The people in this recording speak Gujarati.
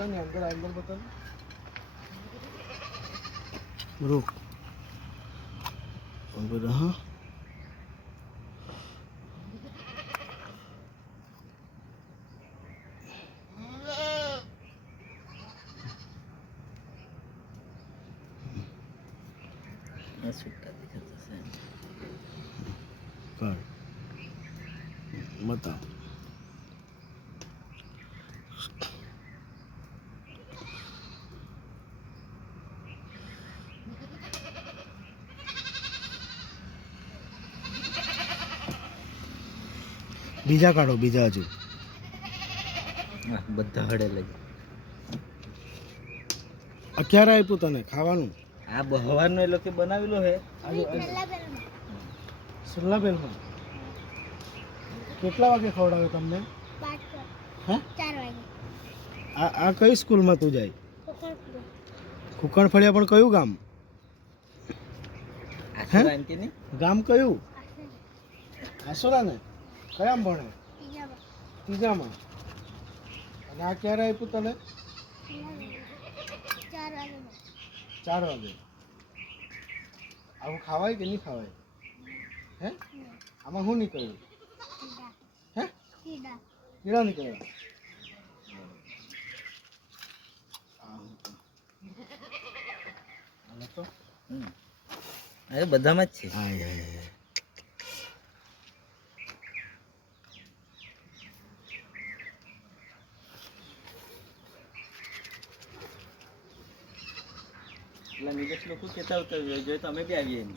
बता नहीं अंदर बता रुक अंदर हाँ कर बता बीजा काढो बीजा हजू બધા હડે લઈ ક્યારે આપ્યું તને ખાવાનું આ બહવારનો એ લોકો બનાવેલો હે સલ્લાબેલમાં કેટલા વાગે ખવડાવે તમને હે 4 વાગે આ કઈ સ્કૂલમાં તું જાય કુકણફળિયા પણ કયું ગામ આશરા એમ કે નહીં ગામ કયું આસોરા ને કયામાં ભણે ત્રીજામાં અને આ ક્યારે આપ્યું તને 4 વાગે 4 વાગે આવું ખાવાય કે નહીં ખાવાય હે આમાં શું નીકળ્યું હે કીડા નીકળ્યા તો અરે બધામાં જ છે હાય એટલે નિલેશ લોકો કહેતા હતા જોઈએ તો અમે બી આવીએ એમ